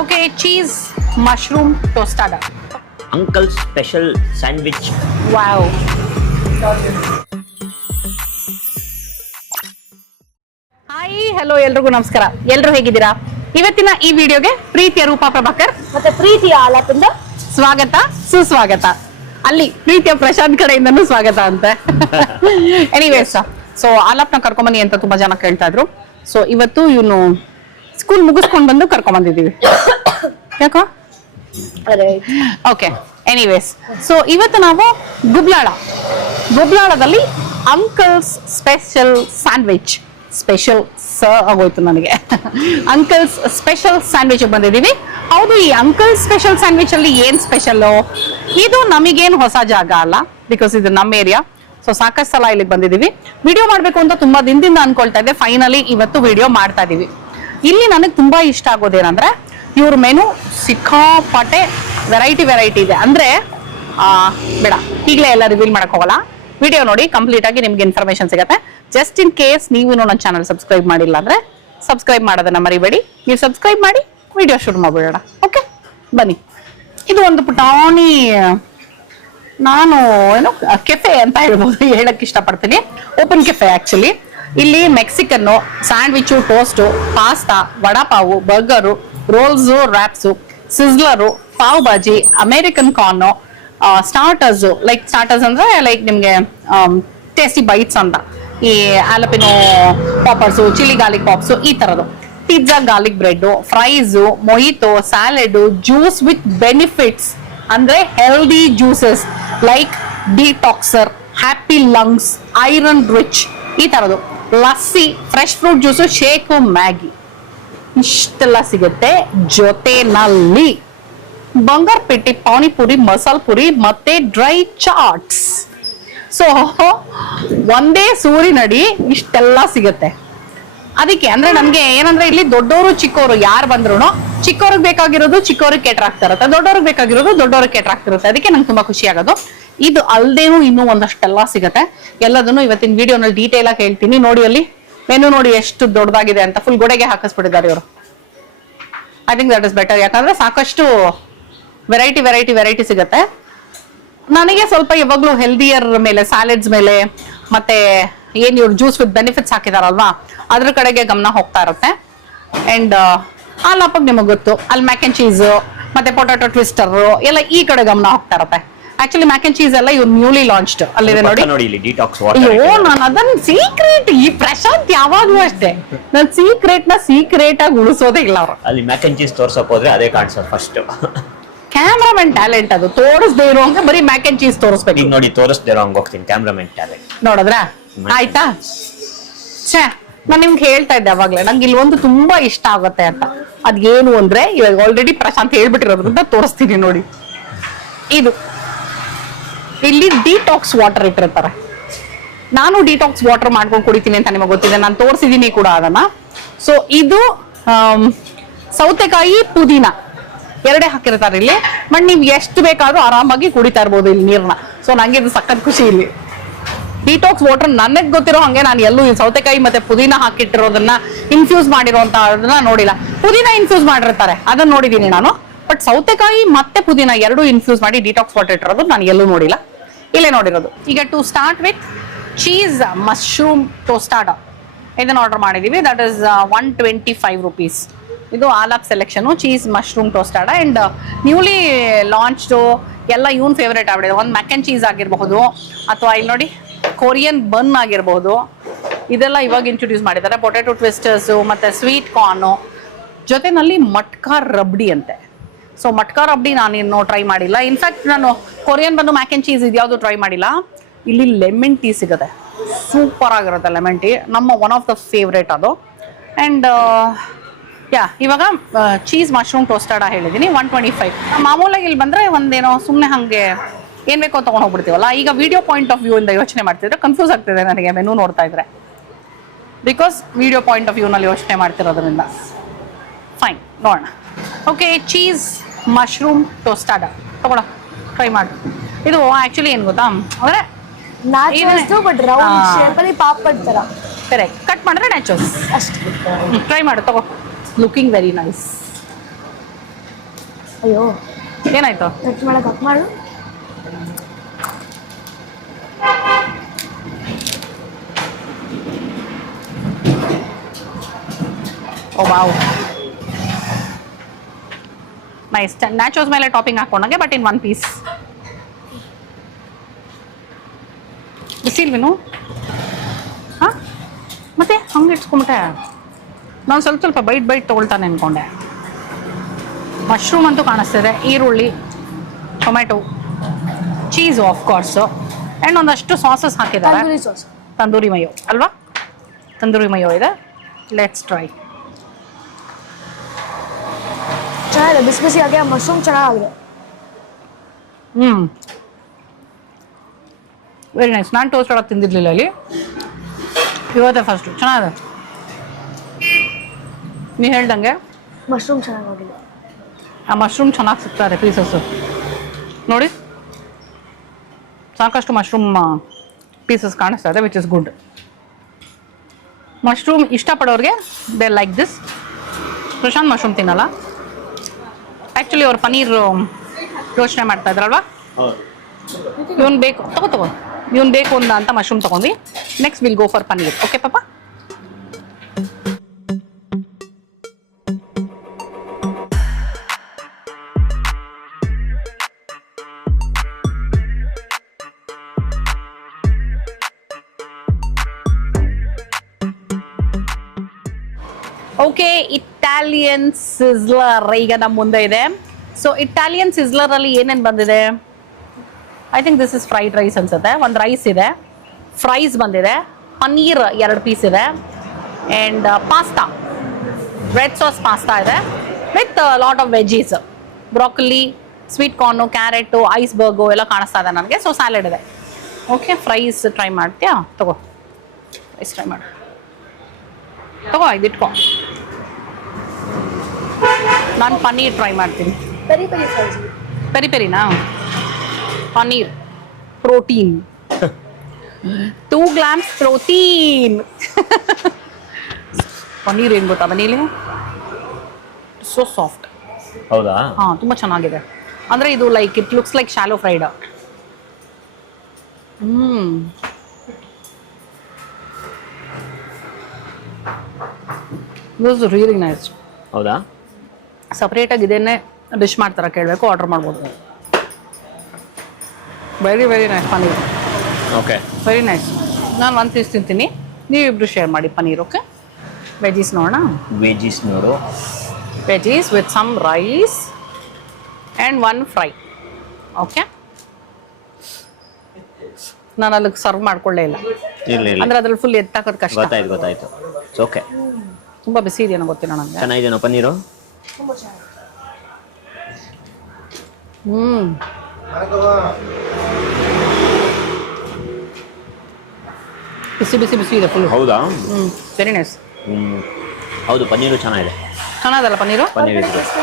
Okay, cheese mushroom tostada. Uncle's special sandwich. Wow. Hi hello ಎಲ್ರಿಗೂ ನಮಸ್ಕಾರ. ಎಲ್ರು ಹೇಗಿದ್ದೀರಾ? ಇವತ್ತಿನ ಈ ವಿಡಿಯೋಗೆ ಪ್ರೀತಿಯ ರೂಪಾ ಪ್ರಭಾಕರ್ ಮತ್ತೆ ಪ್ರೀತಿಯ ಆಲಾಪಿಂದ ಸ್ವಾಗತ ಸುಸ್ವಾಗತ. ಅಲ್ಲಿ ಪ್ರೀತಿಯ ಪ್ರಶಾಂತ್ ಕಡೆಯಿಂದನೂ ಸ್ವಾಗತ ಅಂತೆ. ಎನಿವೇಸ್, ಸೊ ಆಲಾಪ್ನ ಕರ್ಕೊಂಬನ್ನಿ ಅಂತ ತುಂಬಾ ಜನ ಕೇಳ್ತಾ ಇದ್ರು. ಸೊ ಇವತ್ತು ಇವನು ಸ್ಕೂಲ್ ಮುಗಿಸ್ಕೊಂಡ್ ಬಂದು ಕರ್ಕೊಂಬಂದಿದ್ದೀವಿ. ಯಾಕೋ ಓಕೆ. ಎನಿವೇಸ್, ಸೊ ಇವತ್ತು ನಾವು ಗುಬ್ಲಾಳದಲ್ಲಿ ಅಂಕಲ್ಸ್ ಸ್ಪೆಷಲ್ ಸ್ಯಾಂಡ್ವಿಚ್, ಸ್ಪೆಷಲ್ ಆಗೋಯ್ತು ನನಗೆ. ಅಂಕಲ್ಸ್ ಸ್ಪೆಷಲ್ ಸ್ಯಾಂಡ್ವಿಚ್ ಬಂದಿದ್ದೀವಿ. ಹೌದು, ಈ ಅಂಕಲ್ಸ್ ಸ್ಪೆಷಲ್ ಸ್ಯಾಂಡ್ವಿಚ್ ಅಲ್ಲಿ ಏನ್ ಸ್ಪೆಷಲ್? ಇದು ನಮಗೇನು ಹೊಸ ಜಾಗ ಅಲ್ಲ, ಬಿಕಾಸ್ ಇದು ನಮ್ಮ ಏರಿಯಾ. ಸೊ ಸಾಕಷ್ಟು ಸಲ ಇಲ್ಲಿಗೆ ಬಂದಿದ್ದೀವಿ. ವಿಡಿಯೋ ಮಾಡ್ಬೇಕು ಅಂತ ತುಂಬಾ ದಿನದಿಂದ ಅನ್ಕೊಳ್ತಾ ಇದ್ದೆ. ಫೈನಲಿ ಇವತ್ತು ವಿಡಿಯೋ ಮಾಡ್ತಾ ಇದೀವಿ. ಇಲ್ಲಿ ನನಗೆ ತುಂಬಾ ಇಷ್ಟ ಆಗೋದೇನಂದ್ರೆ ಇವ್ರ ಮೆನು ಸಿಕ್ಕಾಪಟ್ಟೆ ವೆರೈಟಿ ಇದೆ. ಅಂದ್ರೆ ಬೇಡ, ಈಗಲೇ ಎಲ್ಲ ರಿವೀಲ್ ಮಾಡಕ್ ಹೋಗಲ್ಲ. ವಿಡಿಯೋ ನೋಡಿ, ಕಂಪ್ಲೀಟ್ ಆಗಿ ನಿಮ್ಗೆ ಇನ್ಫಾರ್ಮೇಶನ್ ಸಿಗುತ್ತೆ. ಜಸ್ಟ್ ಇನ್ ಕೇಸ್ ನೀವು ನನ್ನ ಚಾನಲ್ ಸಬ್ಸ್ಕ್ರೈಬ್ ಮಾಡಿಲ್ಲ ಅಂದ್ರೆ ಸಬ್ಸ್ಕ್ರೈಬ್ ಮಾಡೋದನ್ನ ಮರಿಬೇಡಿ. ನೀವು ಸಬ್ಸ್ಕ್ರೈಬ್ ಮಾಡಿ ವಿಡಿಯೋ ಶುರು ಮಾಡ್ಬಿಡೋಣ. ಓಕೆ, ಬನ್ನಿ. ಇದು ಒಂದು ಪುಟಾಣಿ, ನಾನು ಏನೋ ಕೆಫೆ ಅಂತ ಹೇಳ್ಬೋದು, ಹೇಳಕ್ ಇಷ್ಟಪಡ್ತೀನಿ. Open cafe actually. ಇಲ್ಲಿ Mexican, sandwich, toast, pasta, vada pav, burger, rolls, wraps, sizzler, pav bhaji, American corn, starters ಅಂದ್ರೆ ಲೈಕ್ ನಿಮ್ಗೆ ಟೇಸ್ಟಿ ಬೈಟ್ಸ್ ಅಂತ, ಈ jalapeno poppers, chilli garlic pops, ಈ ತರದು, pizza, garlic bread, fries, mojito, salad, juice with benefits ಅಂದ್ರೆ healthy juices like detoxer, happy lungs, iron rich, ಈ ತರದು, lassi, fresh fruit juice, shake, Maggi, ಇಷ್ಟೆಲ್ಲ ಸಿಗುತ್ತೆ. ಜೊತೆನಲ್ಲಿ ಬಂಗಾರಪೇಟೆ ಪಾನಿಪುರಿ, ಮಸಾಲ ಪುರಿ ಮತ್ತೆ ಡ್ರೈ ಚಾಟ್ಸ್. ಸೊ ಒಂದೇ ಸೂರಿನಡಿ ಇಷ್ಟೆಲ್ಲ ಸಿಗುತ್ತೆ. ಅದಕ್ಕೆ ಅಂದ್ರೆ ನಮ್ಗೆ ಏನಂದ್ರೆ ಇಲ್ಲಿ ದೊಡ್ಡವರು ಚಿಕ್ಕವರು ಯಾರು ಬಂದ್ರು ಚಿಕ್ಕವ್ರಿಗೆ ಬೇಕಾಗಿರೋದು ಚಿಕ್ಕವ್ರಿಗೆ ಕೇಟರ್ ಆಗ್ತಾ ಇರುತ್ತೆ, ದೊಡ್ಡವ್ರಿಗೆ ಬೇಕಾಗಿರೋದು ದೊಡ್ಡವ್ರಿಗೆ ಕೇಟರ್ ಆಗ್ತಿರುತ್ತೆ. ಅದಕ್ಕೆ ನಂಗೆ ತುಂಬಾ ಖುಷಿ ಆಗೋದು. ಇದು ಅಲ್ದೇನು ಇನ್ನೂ ಒಂದಷ್ಟೆಲ್ಲ ಸಿಗುತ್ತೆ. ಎಲ್ಲದನ್ನು ಇವತ್ತಿನ ವಿಡಿಯೋನಲ್ಲಿ ಡೀಟೇಲ್ ಆಗಿ ಹೇಳ್ತೀನಿ. ನೋಡಿ, ಅಲ್ಲಿ ಮೆನು ನೋಡಿ ಎಷ್ಟು ದೊಡ್ಡದಾಗಿದೆ ಅಂತ. ಫುಲ್ ಗೋಡೆಗೆ ಹಾಕಿಸ್ಬಿಟ್ಟಿದ್ದಾರೆ ಇವರು. I think that is better. ಯಾಕಂದ್ರೆ ಸಾಕಷ್ಟು ವೆರೈಟಿ ಸಿಗುತ್ತೆ. ನನಗೆ ಸ್ವಲ್ಪ ಯಾವಾಗ್ಲೂ ಹೆಲ್ದಿಯರ್ ಮೇಲೆ, ಸ್ಯಾಲೆಡ್ಸ್ ಮೇಲೆ, ಮತ್ತೆ ಏನ್ ಇವ್ರು ಜ್ಯೂಸ್ ವಿತ್ ಬೆನಿಫಿಟ್ಸ್ ಹಾಕಿದಾರಲ್ವಾ ಅದ್ರ ಕಡೆಗೆ ಗಮನ ಹೋಗ್ತಾ ಇರುತ್ತೆ. ಅಂಡ್ ಆಲಾಪಗ್ ನಿಮಗೆ ಗೊತ್ತು, ಅಲ್ಲಿ ಮ್ಯಾಕ್ ಅಂಡ್ ಚೀಸ್ ಮತ್ತೆ ಪೊಟ್ಯಾಟೊ ಟ್ವಿಸ್ಟರ್ ಎಲ್ಲ ಈ ಕಡೆ ಗಮನ ಹೋಗ್ತಾ ಇರುತ್ತೆ. ಆಕ್ಚುಲಿ ಮ್ಯಾಕ್ ಅಂಡ್ ಚೀಸ್ ಎಲ್ಲ ಇವ್ರು ನ್ಯೂಲಿ ಲಾಂಚ್ಡ್ ಅಲ್ಲಿದೆ ನೋಡಿ. ಅಯ್ಯೋ, ನಾನು ಅದನ್ನ ಸೀಕ್ರೆಟ್, ಈ ಪ್ರಶಾಂತ್ ಯಾವಾಗ್ಲೂ ಅಷ್ಟೇ, ನನ್ ಸೀಕ್ರೆಟ್ ಆಗಿ ಉಳಿಸೋದೇ ಇಲ್ಲ ಅವ್ರು. ಅಲ್ಲಿ ಮ್ಯಾಕ್ ಅಂಡ್ ಚೀಸ್ ತೋರ್ಸಕ್ ಹೋದ್ರೆ ಅದೇ ಕಾಣಿಸೋದು ಫಸ್ಟ್. ಕ್ಯಾಮ್ರಾಮನ್ ಟ್ಯಾಲೆಂಟ್ ಅದು. ತೋರಿಸದೇ ಇರುವಂಗೆ ಬರೀ ಮ್ಯಾಕ್ ಅಂಡ್ ಚೀಸ್ ತೋರಿಸ್ಬೇಕು. ಈಗ ನೋಡಿ, ತೋರಿಸದೇ ಇರೋ ಹಂಗ ಹೋಗ್ತೀನಿ. ಕ್ಯಾಮ್ರಾಮನ್ ಟ್ಯಾಲೆಂಟ್ ನೋಡಿದ್ರ ಆಯ್ತಾ? ಛೇ, ನಾನು ನಿಮ್ಗೆ ಹೇಳ್ತಾ ಇದ್ದೆ ಅವಾಗ್ಲೇ, ನಂಗೆ ಇಲ್ಲಿ ಒಂದು ತುಂಬಾ ಇಷ್ಟ ಆಗುತ್ತೆ ಅಂತ. ಅದೇನು ಅಂದ್ರೆ ಇವಾಗ ಆಲ್ರೆಡಿ ಪ್ರಶಾಂತ್ ಹೇಳ್ಬಿಟ್ಟಿರೋದ್ರಿಂದ ತೋರಿಸ್ತೀನಿ ನೋಡಿ. ಇದು ಇಲ್ಲಿ ಡಿಟಾಕ್ಸ್ ವಾಟರ್ ಇಟ್ಟಿರ್ತಾರೆ. ನಾನು ಡಿಟಾಕ್ಸ್ ವಾಟರ್ ಮಾಡ್ಕೊಂಡು ಕುಡಿತೀನಿ ಅಂತ ನಿಮಗೆ ಗೊತ್ತಿದೆ, ನಾನು ತೋರಿಸಿದೀನಿ ಕೂಡ ಅದನ್ನ. ಸೊ ಇದು ಸೌತೆಕಾಯಿ, ಪುದೀನ ಎರಡೇ ಹಾಕಿರ್ತಾರೆ ಇಲ್ಲಿ. ಬಟ್ ನೀವು ಎಷ್ಟು ಬೇಕಾದ್ರೂ ಆರಾಮಾಗಿ ಕುಡಿತಾ ಇರ್ಬೋದು ಇಲ್ಲಿ ನೀರ್ನ. ಸೊ ನಂಗೆ ಇದು ಸಖತ್ ಖುಷಿ. ಇಲ್ಲಿ ಡಿಟಾಕ್ಸ್ ವಾಟರ್ ನನಗೆ ಗೊತ್ತಿರೋ ಹಂಗೆ ನಾನು ಎಲ್ಲೂ ಈ ಸೌತೆಕಾಯಿ ಮತ್ತೆ ಪುದೀನ ಹಾಕಿಟ್ಟಿರೋದನ್ನ ಇನ್ಫ್ಯೂಸ್ ಮಾಡಿರೋಂತ ಅದನ್ನ ನೋಡಿಲ್ಲ. ಪುದೀನ ಇನ್ಫ್ಯೂಸ್ ಮಾಡಿರ್ತಾರೆ, ಅದನ್ನ ನೋಡಿದೀನಿ ನಾನು. ಬಟ್ ಸೌತೆಕಾಯಿ ಮತ್ತೆ ಪುದೀನ ಎರಡು ಇನ್ಫ್ಯೂಸ್ ಮಾಡಿ ಡಿಟಾಕ್ಸ್ ವಾಟರ್ ಇಟ್ಟಿರೋದು ನಾನು ಎಲ್ಲೂ ನೋಡಿಲ್ಲ. ಇಲ್ಲೇ ನೋಡಿರೋದು. ಈಗ to start with cheese mushroom tostada ಇದನ್ನ ಆರ್ಡರ್ ಮಾಡಿದೀವಿ. That is 125 rupees. ಇದು Alap selection cheese mushroom tostada. And newly launched ಎಲ್ಲ ಇವನ್ ಫೇವ್ರೇಟ್ ಆಗ್ಬಿಟ್ಟಿದೆ. ಒಂದು ಮ್ಯಾಕ್ ಅಂಡ್ ಚೀಸ್ ಆಗಿರಬಹುದು, ಅಥವಾ ಇಲ್ಲಿ ನೋಡಿ ಕೊರಿಯನ್ ಬನ್ ಆಗಿರಬಹುದು. ಇದೆಲ್ಲ ಇವಾಗ ಇಂಟ್ರೊಡ್ಯೂಸ್ ಮಾಡಿದ್ದಾರೆ. ಪೊಟ್ಯಾಟೊ ಟ್ವಿಸ್ಟರ್ಸ್ ಮತ್ತೆ ಸ್ವೀಟ್ ಕಾರ್ನ್, ಜೊತೆನಲ್ಲಿ ಮಟ್ಕಾ ರಬ್ಡಿ ಅಂತೆ. ಸೊ ಮಟ್ಕಾ ರಬ್ಡಿ ನಾನು ಇನ್ನೂ ಟ್ರೈ ಮಾಡಿಲ್ಲ. ಇನ್ಫ್ಯಾಕ್ಟ್ ನಾನು ಕೊರಿಯನ್ ಬಂದು ಮ್ಯಾಕ್ ಅಂಡ್ ಚೀಸ್ ಇದ್ಯಾವುದು ಟ್ರೈ ಮಾಡಿಲ್ಲ. ಇಲ್ಲಿ ಲೆಮನ್ ಟೀ ಸಿಗುತ್ತೆ, ಸೂಪರ್ ಆಗಿರುತ್ತೆ ಲೆಮನ್ ಟೀ, ನಮ್ಮ ಒನ್ ಆಫ್ ದ ಫೇವ್ರೇಟ್ ಅದು. ಆ್ಯಂಡ್ ಇವಾಗ ಚೀಸ್ ಮಶ್ರೂಮ್ ಟೋಸ್ಟಾಡಾ ಹೇಳಿದ್ದೀನಿ 125. ಮಾಮೂಲಾಗಿ ಇಲ್ಲಿ ಬಂದರೆ ಒಂದೇನೋ ಸುಮ್ಮನೆ ಹಾಗೆ ಏನು ಬೇಕೋ ತೊಗೊಂಡು ಹೋಗ್ಬಿಡ್ತೀವಲ್ಲ. ಈಗ ವಿಡಿಯೋ ಪಾಯಿಂಟ್ ಆಫ್ ವ್ಯೂ ಇಂದ ಯೋಚನೆ ಮಾಡ್ತಿದ್ರೆ ಕನ್ಫ್ಯೂಸ್ ಆಗ್ತಿದೆ ನನಗೆ ಮೆನು ನೋಡ್ತಾ ಇದ್ರೆ, ಬಿಕಾಸ್ ವಿಡಿಯೋ ಪಾಯಿಂಟ್ ಆಫ್ ವ್ಯೂನಲ್ಲಿ ಯೋಚನೆ ಮಾಡ್ತಿರೋದ್ರಿಂದ. ಫೈನ್, ನೋಡೋಣ. ಓಕೆ, ಚೀಸ್ ಮಶ್ರೂಮ್ ಟೋಸ್ಟಾಡಾ ತಗೊಳ ಟ್ರೈ ಮಾಡಿ. ಇದು ಆ್ಯಕ್ಚುಲಿ ಏನು ಗೊತ್ತಾ ಅಂದರೆ ನ್ಯಾಚುರಲ್ಸ್ ಬಟ್ ರೌಂಡ್ ಶೇಪ್ ಅಲ್ಲಿ ಪಾಪಡ್ ತರ. ಕರೆಕ್ಟ್, ಕಟ್ ಮಾಡಿದ್ರೆ ನ್ಯಾಚುರಲ್ಸ್ ಅಷ್ಟೇ. ಟ್ರೈ ಮಾಡು ತಗೋ. Looking very nice. ಅಯ್ಯೋ ಏನಾಯ್ತು? ಕಟ್ ಮಾಡು. Oh wow, nice. ನ್ಯಾಚುರಲ್ಸ್ ಮೇಲೆ ಟಾಪಿಂಗ್ ಹಾಕೊಂಡಂಗೆ ಬಟ್ ಇನ್ ಒನ್ ಪೀಸ್. ಬಿಸಿಲ್ವೇನು? ಹಾಂ, ಮತ್ತೆ ಹಂಗೆ ಇಟ್ಸ್ಕೊಂಬಿಟ್ಟೆ ನಾನು. ಸ್ವಲ್ಪ ಬೈಟ್ ತೊಗೊಳ್ತಾನೆ ಅಂದ್ಕೊಂಡೆ. ಮಶ್ರೂಮ್ ಅಂತೂ ಕಾಣಿಸ್ತಿದೆ, ಈರುಳ್ಳಿ, tomato, cheese of course, and ಒಂದಷ್ಟು ಸಾಸಸ್ ಹಾಕಿದ್ದಾರೆ. ತಂದೂರಿ ಸಾಸ್, ತಂದೂರಿ ಮಯೋ ಅಲ್ವಾ? ತಂದೂರಿ ಮಯೋ ಇದೆ. Let's try. ಚೆನ್ನಾಗಿದೆ, ಬಿಸಿ ಬಿಸಿಯಾಗಿ ಮಶ್ರೂಮ್ ಚೆನ್ನಾಗಿದೆ. Very nice. ನಾನು ಟೋಸ್ಟ್ ಒಳಗೆ ತಿಂದಿರಲಿಲ್ಲ ಅಲ್ಲಿ, ಇವತ್ತೇ ಫಸ್ಟು. ಚೆನ್ನಾಗಿದೆ. ನೀವು ಹೇಳ್ದಂಗೆ ಮಶ್ರೂಮ್ ಚೆನ್ನಾಗಿದೆ. ಆ ಮಶ್ರೂಮ್ ಚೆನ್ನಾಗಿ ಸಿಗ್ತಾರೆ ಪೀಸಸ್ಸು ನೋಡಿ, ಸಾಕಷ್ಟು ಮಶ್ರೂಮ್ ಪೀಸಸ್ ಕಾಣಿಸ್ತಾ ಇದೆ, ವಿಚ್ ಇಸ್ ಗುಡ್. ಮಶ್ರೂಮ್ ಇಷ್ಟಪಡೋರಿಗೆ they like this. Prashant mushroom ತಿನ್ನಲ್ಲ ಆ್ಯಕ್ಚುಲಿ, ಅವ್ರು ಪನ್ನೀರ್ ಯೋಚನೆ ಮಾಡ್ತಾ ಇದ್ರಲ್ವಾ. ಇವನ್ ಬೇಕು ತಗೋ, ಇವನ್ ಬೇಕು ಅಂತ ಮಶ್ರೂಮ್ ತಗೊಂಡ್ವಿ. Next will go for paneer. Okay ಪಾಪ? ಓಕೆ, ಇಟಾಲಿಯನ್ ಸಿಸ್ಲರ್ ಈಗ ನಮ್ಮ ಮುಂದೆ ಇದೆ. ಸೊ ಇಟಾಲಿಯನ್ ಸಿಸ್ಲರ್ ಅಲ್ಲಿ ಏನೇನು ಬಂದಿದೆ? I think this is fried rice ಅನ್ಸುತ್ತೆ. ಒಂದು ರೈಸ್ ಇದೆ, ಫ್ರೈಸ್ ಬಂದಿದೆ, ಪನ್ನೀರ್ 2 ಪೀಸ್ ಇದೆ, and pasta, red sauce pasta ಇದೆ with lot of veggies, broccoli, sweet corn, carrot, iceberg ಎಲ್ಲ ಕಾಣಿಸ್ತಾ ಇದೆ ನನಗೆ. ಸೊ ಸ್ಯಾಲೆಡ್ ಇದೆ. ಓಕೆ, ಫ್ರೈಸ್ ಟ್ರೈ ಮಾಡ್ತೀಯಾ? ತಗೋ, ಫ್ರೈಸ್ ಟ್ರೈ ಮಾಡು. ತಗೋ, ಇದಿಟ್ಕೊ. ನಾನು ಪನ್ನೀರ್ ಟ್ರೈ ಮಾಡ್ತೀನಿ. Peri peri fries. ಪೆರಿನಾ? Paneer protein 2 grams protein. Paneer ಏನು ಗೊತ್ತಾ ಮನೇಲಿ? So soft. ಹೌದಾ? ಹಾಂ, ತುಂಬ ಚೆನ್ನಾಗಿದೆ. ಅಂದರೆ ಇದು like it looks like shallow fried. This really nice. ಹೌದಾ? ಸಪ್ರೇಟಾಗಿ ಇದನ್ನೇ ಡಿಶ್ ಮಾಡ್ತಾರೆ, ಕೇಳಬೇಕು, ಆರ್ಡರ್ ಮಾಡ್ಬೋದು. Very very nice paneer. Okay, very nice. ನಾನು 1 ಪೀಸ್ ತಿಂತೀನಿ, ನೀವಿಬ್ರು ಶೇರ್ ಮಾಡಿ ಪನ್ನೀರ್. ಓಕೆ, ವೆಜೀಸ್ ನೋಡೋಣ. ವೆಜೀಸ್ ನೋಡು. Veggies with some rice and 1 fry. Okay, ನಾನು ಅಲ್ಲಿಗೆ ಸರ್ವ್ ಮಾಡ್ಕೊಳ್ಳೇ ಇಲ್ಲ, ಅಂದರೆ ಅದ್ರಲ್ಲಿ ಫುಲ್ ಎತ್ತಾಕೋದು ಕಷ್ಟ. ಗೊತ್ತಾಯ್ತು. ಓಕೆ, ತುಂಬ ಬಿಸಿ ಇದೆಯೋ ಗೊತ್ತಿಲ್ಲ ನನಗೆ. ಚೆನ್ನಾಗಿದೆಯೋ ಪನ್ನೀರು? ತುಂಬ ಚೆನ್ನಾಗಿದೆ. ಬಿಸಿ ಇದೆ ಫುಲ್. ಹೌದಾ? Very nice. ಹೌದು, ಪನ್ನೀರು ಚೆನ್ನಾಗಿದೆ. ಚೆನ್ನಾಗಲ್ಲ ಪನ್ನೀರು? ಪನ್ನೀರ್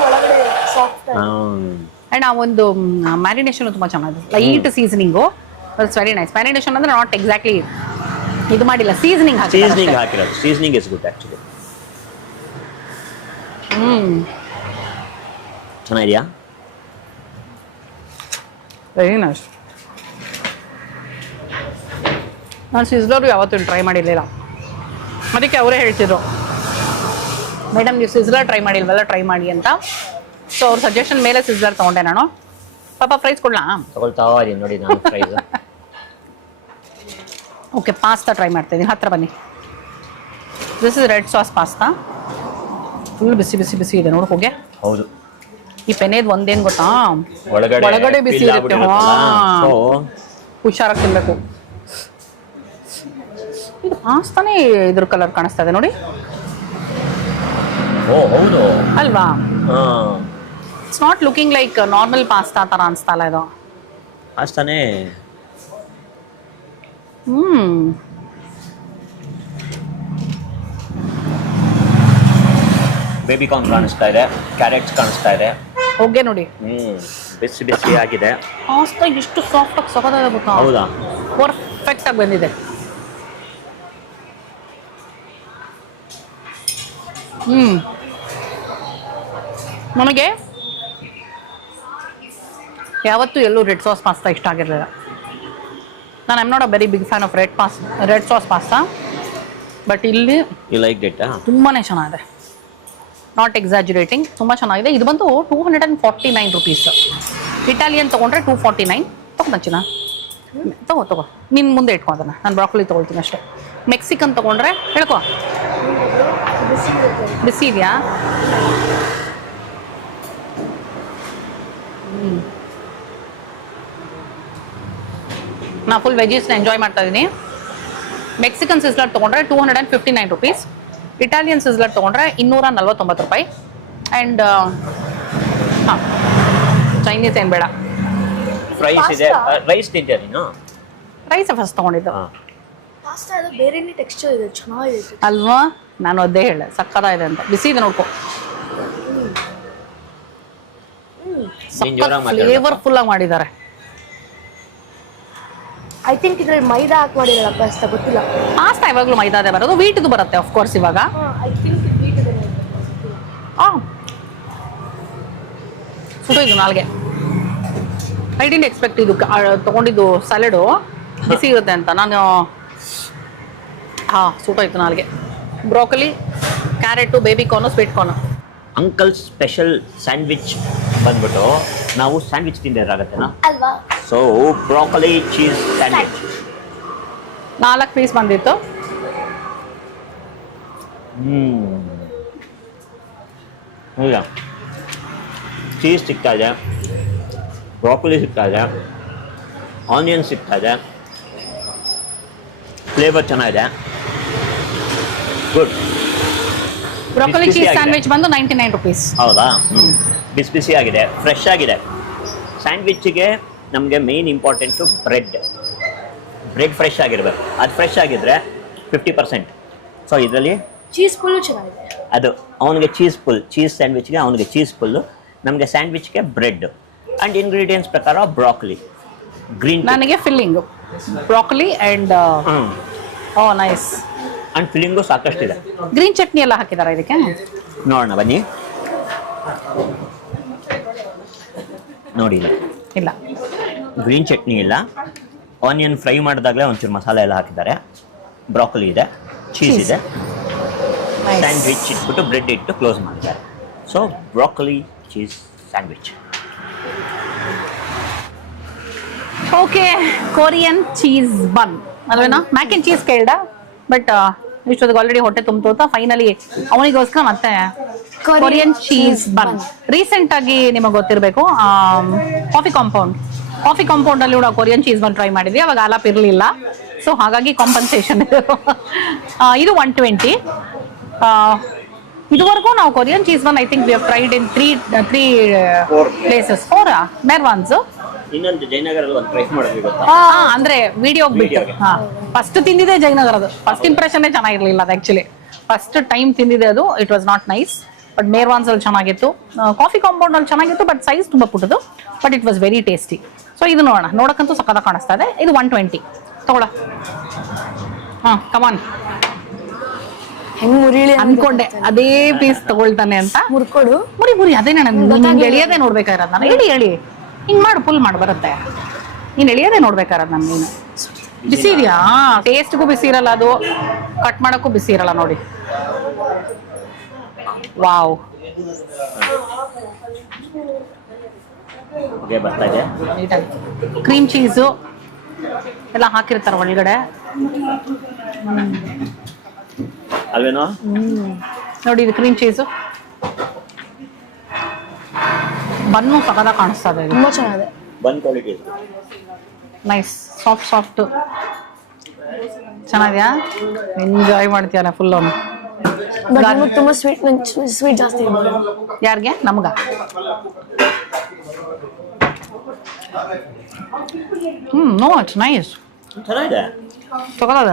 ಒಳಗಡೆ ಸಾಫ್ಟ್. ಆ್ಯಂಡ್ ಆ ಒಂದು ಮ್ಯಾರಿನೇಷನ್ ತುಂಬ ಚೆನ್ನಾಗಿದೆ. Light seasoning, it's very nice. Marination ಅಂದರೆ ನಾಟ್ ಎಕ್ಸಾಕ್ಟ್ಲಿ ಇದು ಮಾಡಿಲ್ಲ, ಸೀಸನಿಂಗ್ ಹಾಕಿರೋದು. Seasoning is good actually. ಚೆನ್ನಾಗಿದೆಯಾ? Very nice. ನಾನು ಸಿಸ್ಲರು ಯಾವತ್ತೂ ಟ್ರೈ ಮಾಡಿರಲಿಲ್ಲ, ಅದಕ್ಕೆ ಅವರೇ ಹೇಳ್ತಿದ್ರು, ಮೇಡಮ್ ನೀವು ಸಿಸ್ಲರ್ ಟ್ರೈ ಮಾಡಿಲ್ವಲ್ಲ, ಟ್ರೈ ಮಾಡಿ ಅಂತ. ಸೊ ಅವ್ರ ಸಜೆಷನ್ ಮೇಲೆ ಸಿಸ್ಲರ್ ತೊಗೊಂಡೆ ನಾನು. ಪಾಪ ಪ್ರೈಸ್ ಕೊಡ್ಲಾ? ತಗೊಳ್ತಾ ಇದೀನಿ ನೋಡಿ ನಾನು ಪ್ರೈಸ್. ಓಕೆ, ಪಾಸ್ತಾ ಟ್ರೈ ಮಾಡ್ತಾಯಿದ್ದೀನಿ. ಹತ್ತಿರ ಬನ್ನಿ. This is red sauce pasta. Full ಬಿಸಿ ಇದೆ ನೋಡು. ಹೋಗಿ. ಹೌದು. ಈ ಪೆನೇದು ಒಂದೇನು ಗೊತ್ತಾ, ಒಳಗಡೆ ಬಿಸಿ ಇರುತ್ತೆ. ಹುಷಾರಾಗಿ ತಿನ್ಬೇಕು. ಇದು ಪಾಸ್ತಾನೇ ಇದ್ರ ಕಲರ್ ಕಾಣಿಸ್ತಾ ಇದೆ ನೋಡಿ. ಓ ಹೌದು ಅಲ್ವಾ? It's not looking like normal pasta ಥರ ಅನಿಸ್ತಾ ಇಲ್ಲ ಇದು. ಪಾಸ್ತಾನೇ. ಬೇಬಿ ಕಾರ್ನ್ ಕಾಣಿಸ್ತಾ ಇದೆ, ಕ್ಯಾರೆಟ್ಸ್ ಕಾಣಿಸ್ತಾ ಇದೆ. ಹೋಗೆ ನೋಡಿ. ಬಿಸಿ ಆಗಿದೆ. ಪಾಸ್ತಾ ಎಷ್ಟು ಸಾಫ್ಟ್ ಆಗಿ ಸಖತ್ತಾಗಿದೆ ಗೊತ್ತಾ? ಹೌದಾ? ಪರ್ಫೆಕ್ಟಾಗಿ ಬಂದಿದೆ. ನನಗೆ ಯಾವತ್ತೂ ಎಲ್ಲೂ ರೆಡ್ ಸಾಸ್ ಪಾಸ್ತಾ ಇಷ್ಟ ಆಗಿರಲಿಲ್ಲ. ನಾನು I'm not a very big fan of red sauce pasta. But ಇಲ್ಲಿ ಯು ಲೈಕ್ ಇಟ್? ತುಂಬಾ ಚೆನ್ನಾಗಿದೆ, ನಾಟ್ ಎಕ್ಸಾಜುರೇಟಿಂಗ್, ತುಂಬ ಚೆನ್ನಾಗಿದೆ. ಇದು ಬಂದು 249 ರುಪೀಸ್. ಇಟಾಲಿಯನ್ ತೊಗೊಂಡ್ರೆ 249. ತೊಗೊಂಡಚ್ಚಿನ ತಗೋ ನಿನ್ನ ಮುಂದೆ ಇಟ್ಕೊ ಅದನ್ನು, ನಾನು ಬ್ರಾಕೊಲಿ ತೊಗೊಳ್ತೀನಿ ಅಷ್ಟೇ. ಮೆಕ್ಸಿಕನ್ ತೊಗೊಂಡ್ರೆ ಹೇಳ್ಕೊ, ಬಿಸಿ ಇದೆಯಾ? ನಾ ಫುಲ್ ವೆಜೀಸ್ನ ಎಂಜಾಯ್ ಮಾಡ್ತಾ ಇದ್ದೀನಿ. ಮೆಕ್ಸಿಕನ್ ಸಿಸ್ಲರ್ ತೊಗೊಂಡ್ರೆ 259 ರುಪೀಸ್. ಇಟಾಲಿಯನ್ ಸಿಸ್ಲರ್ ತೊಗೊಂಡ್ರೆ 249 ರೂಪಾಯಿ. ಆ್ಯಂಡ್ ಹಾಂ, ಚೈನೀಸ್ ಏನು ಬೇಡ. ಫ್ರೈಸ್ ಇದೆ. ರೈಸ್ ತಿಂತೀಯ ನೀನು? ರೈಸ್ ಫಸ್ಟ್ ತೊಗೊಂಡಿದ್ದು ಪಾಸ್ತಾ ಅದು ಬೇರೆನೇ ಟೆಕ್ಸ್ಚರ್ ಇದೆ, ಚೆನ್ನಾಗಿದೆ ಅಲ್ವಾ? ನಾನು ಅದೇ ಹೇಳೆ ಸಕ್ಕತ್ತಾಗಿದೆ ಅಂತ. ಬಿಸಿ ಇದೆ ನೋಡ್ಕೊ, ಫ್ಲೇವರ್ಫುಲ್ ಆಗಿ ಮಾಡಿದ್ದಾರೆ. ಐ ಥಿಂಕ್ ಇದ್ರಲ್ಲಿ ಮೈದಾ ಹಾಕಿ ಮಾಡಿರಲ್ಲ ಪಾಸ್ತಾ, ಗೊತ್ತಿಲ್ಲ. ಪಾಸ್ತಾ ಯಾವಾಗಲೂ ಮೈದಾದೇ ಬರೋದು, ವೀಟ್ದು ಬರುತ್ತೆ ಆಫ್ ಕೋರ್ಸ್ ಇವಾಗ. ಐ ಥಿಂಕ್ ವೀಟ್ ಇದೆ. ಸುಟ್ಟು ಇದು ನಾಲ್ಗೆ. ಐ ಡಿಂಟ್ ಎಕ್ಸ್ಪೆಕ್ಟ್ ಇದು ತೊಗೊಂಡಿದ್ದು ಸ್ಯಾಲಡು ಬಿಸಿ ಇರುತ್ತೆ ಅಂತ. ನಾನು ಸುಟ್ಟೋಯ್ತು ನಾಲ್ಗೆ. Broccoli, carrot, baby corn, sweet corn. Uncle special sandwich ಬಂದ್ಬಿಟ್ಟು ನಾವು ಸ್ಯಾಂಡ್ವಿಚ್ ತಿಂದಿರಾಗತ್ತೆನಾ ಅಲ್ವಾ? So broccoli cheese sandwich 4 piece ಬಂದಿತ್ತು. ಇಲ್ಲ, ಚೀಸ್ ಸಿಗ್ತಾ ಇದೆ, ಬ್ರೋಕೊಲಿ ಸಿಗ್ತಾ ಇದೆ, ಆನಿಯನ್ ಸಿಗ್ತಾ ಇದೆ, ಫ್ಲೇವರ್ ಚೆನ್ನಾಗಿದೆ, ಗುಡ್. ಬ್ರೋಕೊಲಿ ಬಿಸಿ ಚೀಸ್ ಆಗಿದೆ. ಸ್ಯಾಂಡ್ವಿಚ್ ಬಂದು 99 ರುಪೀಸ್. ಹೌದಾ? ಬಿಸಿ ಬಿಸಿ ಆಗಿದೆ, ಫ್ರೆಶ್ ಆಗಿದೆ. ಸ್ಯಾಂಡ್ವಿಚ್ಗೆ ನಮಗೆ ಮೇನ್ ಇಂಪಾರ್ಟೆಂಟು ಬ್ರೆಡ್ ಫ್ರೆಶ್ ಆಗಿರಬೇಕು. ಅದು ಫ್ರೆಶ್ ಆಗಿದ್ರೆ 50%. ಸೊ ಇದರಲ್ಲಿ ಚೀಸ್ ಫುಲ್ಲು ಚೆನ್ನಾಗಿದೆ. ಅದು ಅವನಿಗೆ ಚೀಸ್ ಸ್ಯಾಂಡ್ವಿಚ್ಗೆ ಅವನಿಗೆ ಚೀಸ್ ಫುಲ್ಲು, ನಮಗೆ ಸ್ಯಾಂಡ್ವಿಚ್ಗೆ ಬ್ರೆಡ್. ಆ್ಯಂಡ್ ಇಂಗ್ರೀಡಿಯೆಂಟ್ಸ್ ಪ್ರಕಾರ ಬ್ರಾಕೊಲಿ, ಗ್ರೀನ್, ನನಗೆ filling broccoli and nice. And filling ಸಾಕಷ್ಟಿದೆ. ಗ್ರೀನ್ ಚಟ್ನಿ ಎಲ್ಲ ಹಾಕಿದಾರ ಇದಕ್ಕೆ? ನೋಡೋಣ ಬನ್ನಿ. ನೋಡಿ ಇಲ್ಲ, ಗ್ರೀನ್ ಚಟ್ನಿ ಇಲ್ಲ. ಆನಿಯನ್ ಫ್ರೈ ಮಾಡಿದಾಗಲೇ ಒಂಚೂರು ಮಸಾಲೆ ಎಲ್ಲ ಹಾಕಿದ್ದಾರೆ. ಬ್ರಾಕೊಲಿ ಇದೆ, ಚೀಸ್ ಇದೆ, ಸ್ಯಾಂಡ್ವಿಚ್ ಇಟ್ಬಿಟ್ಟು ಬ್ರೆಡ್ ಇಟ್ಟು ಕ್ಲೋಸ್ ಮಾಡಿದ್ದಾರೆ. So broccoli cheese sandwich. Okay, Korean cheese bun ಅಲ್ವೇನಾ? ಮ್ಯಾಕ್ ಆ್ಯಂಡ್ ಚೀಸ್ ಕೇಳ್ದ, ಬಟ್ ಇಷ್ಟೊತ್ತಿಗೆ ಆಲ್ರೆಡಿ ಹೊಟ್ಟೆ ತುಂಬ್ತೋತ. ಫೈನಲಿ ಅವನಿಗೋಸ್ಕರ ಮತ್ತೆ ಕೊರಿಯನ್ ಚೀಸ್ ಬನ್. ರೀಸೆಂಟ್ ಆಗಿ ನಿಮಗೆ ಗೊತ್ತಿರಬೇಕು, ಕಾಫಿ ಕಾಂಪೌಂಡ್ ಅಲ್ಲಿ ಕೂಡ ಕೊರಿಯನ್ ಚೀಸ್ ಬನ್ ಟ್ರೈ ಮಾಡಿದ್ವಿ. ಅವಾಗ ಆಲಾಪ್ ಇರಲಿಲ್ಲ, ಸೊ ಹಾಗಾಗಿ ಕಾಂಪನ್ಸೇಷನ್ ಇದು 120. ಇದುವರೆಗೂ ನಾವು Korean cheese bun I think we have tried in 3 places. 4 Merwans. ಇನ್ನೊಂದು ಜಯನಗರಲ್ಲಿ ಒಂದು ಟ್ರೈ ಮಾಡಿದ್ವಿ ಗೊತ್ತಾ? ಅಂದ್ರೆ ವಿಡಿಯೋಗೆ ಬಿಟ್ಟು. ಫಸ್ಟ್ ತಿಂದಿದೆ ಜಯನಗರದು. ಫಸ್ಟ್ ಇಂಪ್ರೆಷನ್ನೇ ಚೆನ್ನಾಗಿರ್ಲಿಲ್ಲ ಅದು. ಆಕ್ಚುಲಿ ಫಸ್ಟ್ ಟೈಮ್ ತಿಂದಿದೆ ಅದು. It was not nice. But Merwans ಅಲ್ಲಿ ಚೆನ್ನಾಗಿತ್ತು, ಕಾಫಿ ಕಾಂಪೌಂಡ್ ಅಲ್ಲಿ ಚೆನ್ನಾಗಿತ್ತು, ಬಟ್ ಸೈಜ್ ತುಂಬಾ ಪುಟ್ಟದು. But it was very tasty. So ಇದು ನೋಡೋಣ, ನೋಡಕ್ಕಂತೂ ಸಕ್ಕತ್ತಾಗಿ ಕಾಣಿಸ್ತಾ ಇದೆ. ಇದು 120 ತಗೊಳ. ಕಮಾನ್. ಹೆಂಗ್ ಮುರಿಲಿ ಅನ್ಕೊಂಡೆ ಅದೇ ಪೀಸ್ ತಗೊಳ್ತಾನೆ ಅಂತ. ಮುರ್ಕೊಡು. ಮುರಿ ಅದೇ ನಂಗೆ ಎಳಿಯೋದೇ ನೋಡ್ಬೇಕಾಗಿರೋದು ನಾನು. ಹೇಳಿ ಹಿಂಗ್ ಮಾಡು, ಫುಲ್ ಮಾಡಿ ಬರುತ್ತೆ. ನೀನು ಎಳಿಯೋದೇ ನೋಡ್ಬೇಕಾರದು ನಾನು. ನೀನು ಬಿಸಿ ಇದೆಯಾ? ಟೇಸ್ಟ್ಗೂ ಬಿಸಿ ಇರಲ್ಲ, ಅದು ಕಟ್ ಮಾಡೋಕ್ಕೂ ಬಿಸಿ ಇರಲ್ಲ ನೋಡಿ. ವಾವ್, ಬರ್ತಾ ಇದೆ. ಕ್ರೀಮ್ ಚೀಸು ಎಲ್ಲ ಹಾಕಿರ್ತಾರೆ ಒಳಗಡೆ ಅಲ್ವೇನೋ? ನೋಡಿ, ಇದು ಕ್ರೀಮ್ ಚೀಸು. ಬನ್ನು ಸಕದಾಗ ಕಾಣಿಸ್ತಾ ಇದೆ. ತುಂಬಾ ಚೆನ್ನಾಗಿದೆ. ಬನ್ ಕ್ವಾಲಿಟಿ ನೈಸ್, ಸಾಫ್ಟ್ ಚೆನ್ನಾಗಿದೆಯಾ? ಎಂಜಾಯ್ ಮಾಡ್ತೀಯಲ್ಲ ಫುಲ್ ಅವನು. ಬಟ್ ನಿಮಗೆ ತುಂಬಾ ಸ್ವೀಟ್ ಜಾಸ್ತಿ ಇದೆ. ಯಾರಿಗೆ? ನಮ್ಗ? No, it's nice. ಚೆನ್ನಾಗಿದೆ. ತಗೊಳ್ಳೋದ?